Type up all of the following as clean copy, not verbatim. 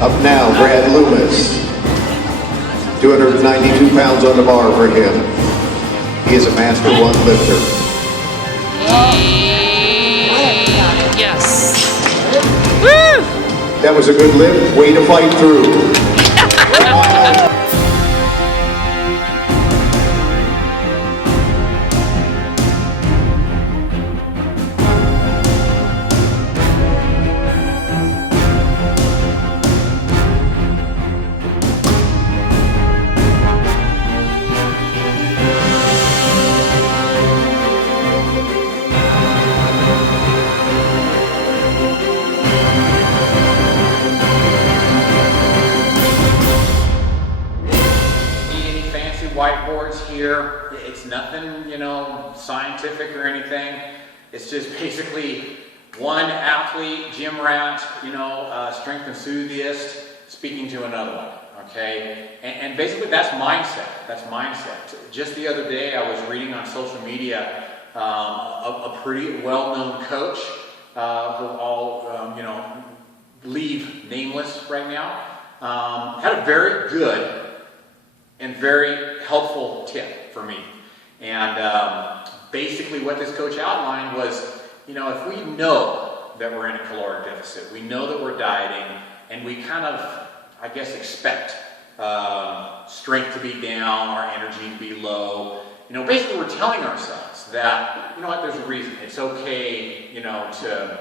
Up now, Brad Loomis. 292 pounds on the bar for him. He is a master one lifter. Yes. Woo! That was a good lift. Way to fight through. Whiteboards here. It's nothing, scientific or anything. It's just basically one athlete, gym rat, strength enthusiast speaking to another one, okay? And basically that's mindset. That's mindset. Just the other day I was reading on social media a pretty well-known coach who I'll, leave nameless right now, had a very good and very helpful tip for me. And basically what this coach outlined was, if we know that we're in a caloric deficit, we know that we're dieting, and we kind of, I guess, expect strength to be down, our energy to be low, basically we're telling ourselves that, there's a reason. It's okay, to,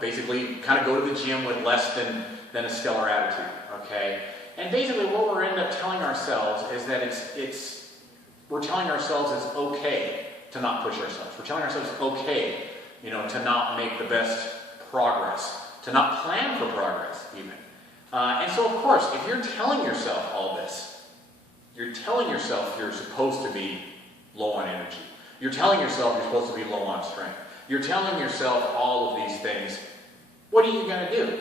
basically kind of go to the gym with less than a stellar attitude, okay? And basically what we're end up telling ourselves is that we're telling ourselves it's okay to not push ourselves. We're telling ourselves it's okay, to not make the best progress, to not plan for progress even. And so of course, if you're telling yourself all this, you're telling yourself you're supposed to be low on energy. You're telling yourself you're supposed to be low on strength. You're telling yourself all of these things. What are you going to do?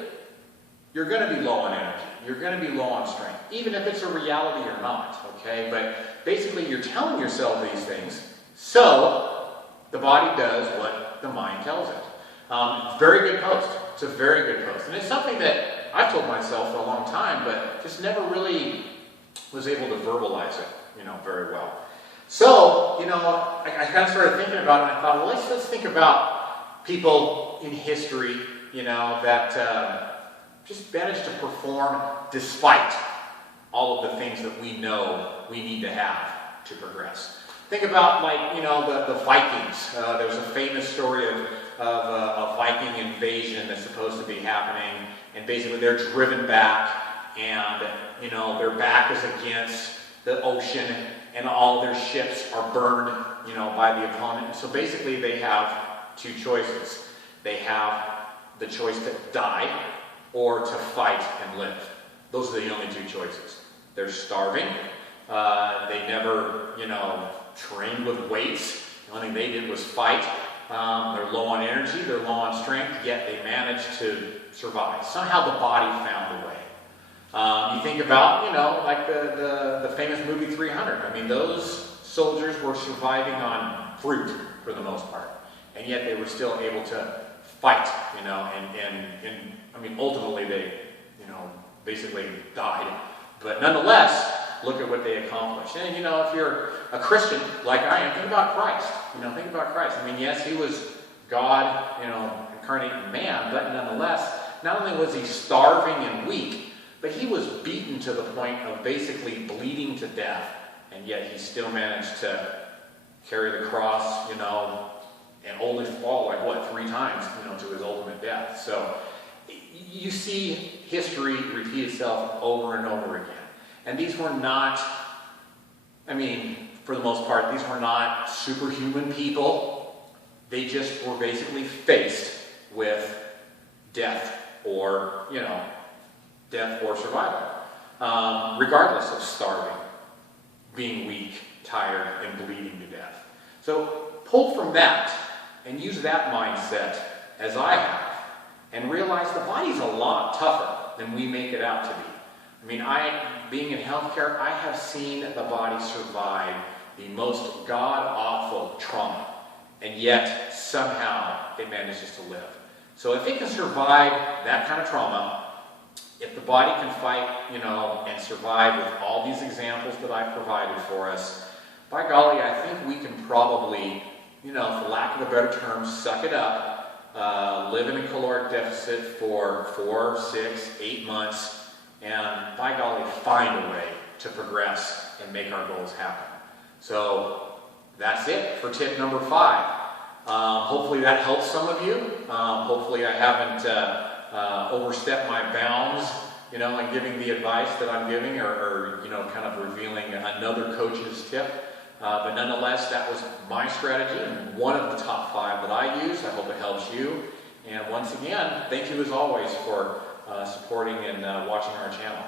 You're going to be low on energy. You're going to be low on strength, even if it's a reality or not, okay? But basically, you're telling yourself these things, so the body does what the mind tells it. Very good post. It's a very good post. And it's something that I've told myself for a long time, but just never really was able to verbalize it, very well. So, I kind of started thinking about it, and I thought, well, let's think about people in history, that just managed to perform despite all of the things that we know we need to have to progress. Think about the Vikings. There's a famous story of a Viking invasion that's supposed to be happening, and basically they're driven back, and their back is against the ocean, and all their ships are burned, by the opponent. So basically they have two choices. They have the choice to die or to fight and live. Those are the only two choices. They're starving. They never, trained with weights. The only thing they did was fight. They're low on energy. They're low on strength, yet they managed to survive. Somehow the body found a way. You think about, like the famous movie 300. I mean, those soldiers were surviving on fruit for the most part, and yet they were still able to fight, and ultimately they, basically died. But nonetheless, look at what they accomplished. And, if you're a Christian like I am, think about Christ. Think about Christ. I mean, yes, he was God, incarnate in man, but nonetheless, not only was he starving and weak, but he was beaten to the point of basically bleeding to death, and yet he still managed to carry the cross, and only fall 3 times, to his ultimate death. So you see history repeat itself over and over again. And these were not, for the most part, these were not superhuman people. They just were basically faced with death or, death or survival, regardless of starving, being weak, tired, and bleeding to death. So pull from that and use that mindset as I have, and realize the body's a lot tougher than we make it out to be. Being in healthcare, I have seen the body survive the most god-awful trauma, and yet somehow it manages to live. So if it can survive that kind of trauma, if the body can fight, you know, and survive with all these examples that I've provided for us, by golly, I think we can probably, you know, for lack of a better term, suck it up, live in a caloric deficit for 4, 6, 8 months, and by golly, find a way to progress and make our goals happen. So that's it for tip number 5. Hopefully that helps some of you. Hopefully I haven't overstepped my bounds, you know, in giving the advice that I'm giving, or you know, kind of revealing another coach's tip. But nonetheless, that was my strategy and one of the top 5 that I use. I hope it helps you. And once again, thank you as always for supporting and watching our channel.